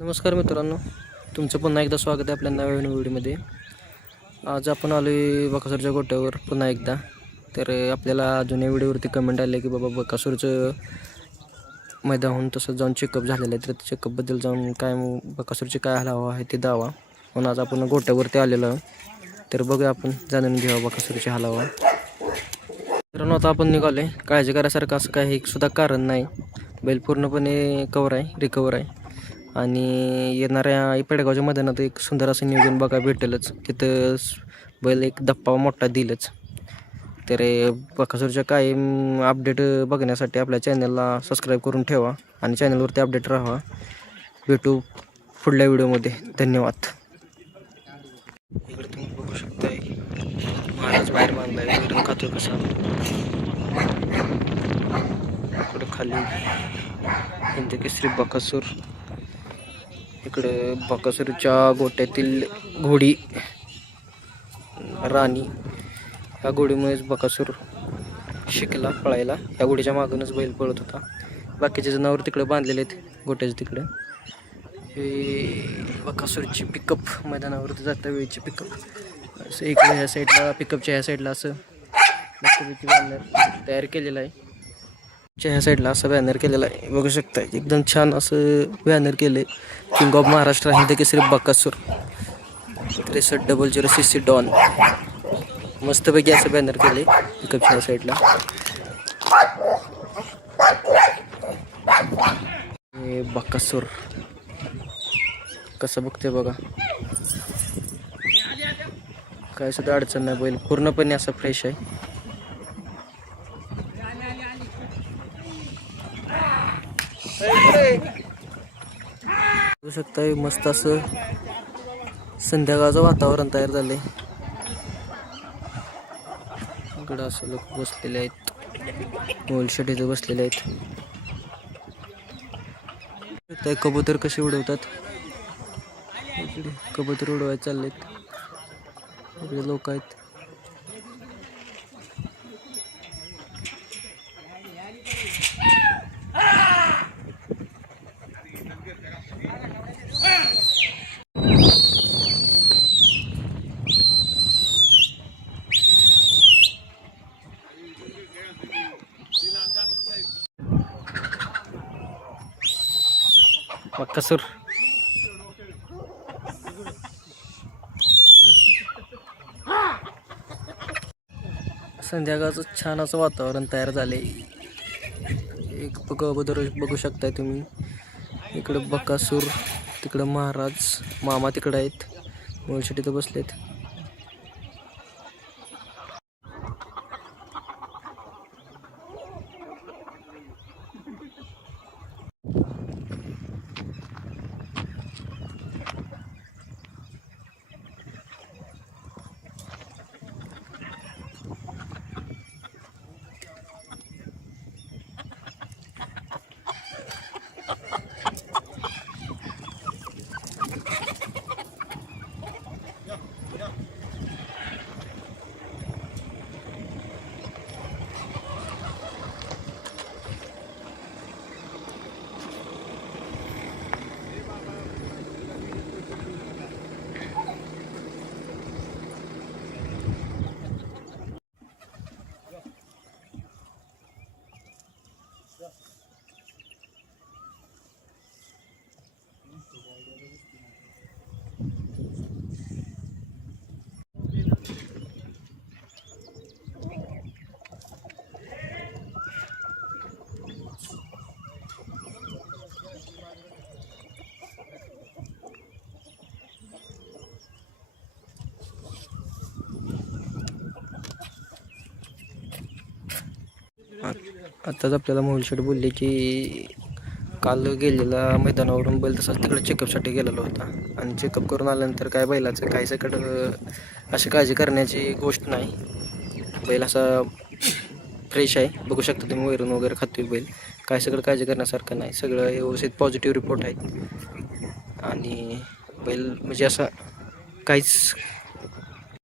नमस्कार मित्रांनो, तुमचं पुन्हा एकदा स्वागत आहे आपल्या नवीन व्हिडिओमध्ये. आज आपण आलो आहे बकासूरच्या गोट्यावर पुन्हा एकदा. तर आपल्याला जुन्या व्हिडिओवरती कमेंट आले की बाबा बकासूरचं मैदानाहून तसं जाऊन चेकअप झालेलं आहे, तर चेकअपबद्दल जाऊन काय बकासूरचे काय हलावा आहे ते दावा. म्हणून आज आपण गोट्यावरती आलेलो आहे. तर बघूया, आपण जाणून घेऊ बकासूरचे हलावा. मित्रांनो, आता आपण निघालो आहे. काळजी करायसारखं असं काही सुद्धा कारण नाही. बैल पूर्णपणे रिकवर आहे. आणि येणाऱ्या पेडगावच्या मैदानात एक सुंदर असं नियोजन बघायला भेटेलच. तिथं बैल एक धप्पा मोठा दिलंच. तर बकासूरच्या कायम अपडेट बघण्यासाठी आपल्या चॅनलला सबस्क्राईब करून ठेवा आणि चॅनलवरती अपडेट राहा. भेटू पुढल्या व्हिडिओमध्ये. धन्यवाद. इकडे तुम्ही बघू शकताय महाराज बाहेर बांधलाय, वैरण खातो कसा. इकडे खाली हिंद केसरी बकासूर. इकडे बकासूरच्या गोट्यातील घोडी राणी. ह्या घोडीमुळेच बकासूर शिकला पळायला. ह्या घोडीच्या मागूनच बैल पळत होता. बाकीचे जनावर तिकडे बांधलेले आहेत गोट्याच्या तिकडे. हे बकासूरची पिकअप मैदानावरती जाता वेळची पिकअप. असं इकडे ह्या साईडला, पिकअपच्या ह्या साईडला असं मस्तपैकी बॅनर तयार केलेलं आहे. ह्या साईडला असं बॅनर केलेलं आहे, बघू शकता. एकदम छान असं बॅनर केले. King of Maharashtra Hind Kesari Bakasur 6300 CC don. मस्तपैकी असं बॅनर केले पिकअपच्या ह्या साईडला. हे बकासूर कसं बघते बघा, काय सुद्धा अडचण नाही. बैल पूर्णपणे असं फ्रेश आहे. बघू शकता, मस्त असं संध्याकाळचं वातावरण तयार झालंय. इकडं असं लोक बसलेले आहेत, मोलशेट इथे बसलेले आहेत. ते कबूतर कसे उडवतात, इकडे कबूतर उडवायला चाललेत. इकडे लोक आहेत. बकासूर संध्याकाळचं छान असं वातावरण तयार झाले. एक बघू शकताय तुम्ही. इकडं बकासूर, तिकडं महाराज मामा तिकडं आहेत, मोलशेट इथं बसलेत. आत्ताच आपल्याला मोलशेट बोलले की काल गेलेला मैदानावरून बैल तसाच तिकडे चेकअपसाठी गेलेला होता. आणि चेकअप करून आल्यानंतर काय बैलाचं काही सकट अशी काळजी करण्याची गोष्ट नाही. बैल असा फ्रेश आहे, बघू शकता तुम्ही. वैरण वगैरे खातोय बैल. काय सगळं काळजी करण्यासारखं नाही. सगळं व्यवस्थित पॉझिटिव्ह रिपोर्ट आहे. आणि बैल म्हणजे असा काहीच